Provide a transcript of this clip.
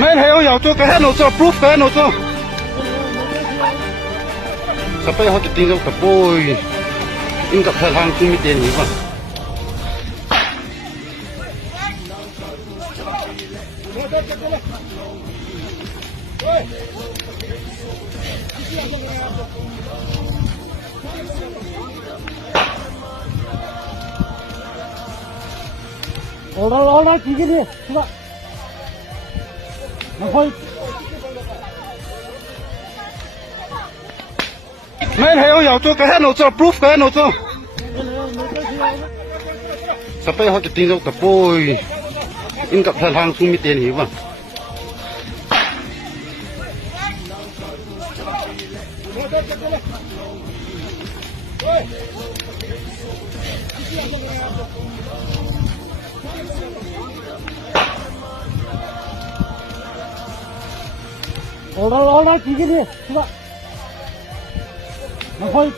mấy thầy ơi cho cái hết nó cho proof cái nó cho sắp tới họ tự tin trong cặp bôi in cặp thời hàng cũngมีtiền nhiều mà 올라 지기리 수가 나홀 mấy thầy ơi cho cái hết nó cho proof cái nó cho sắp tới họ tự tin trong cặp bôi in cặp thời hàng cũngมีtiền nhiều mà 올라 지기리 수가 나홀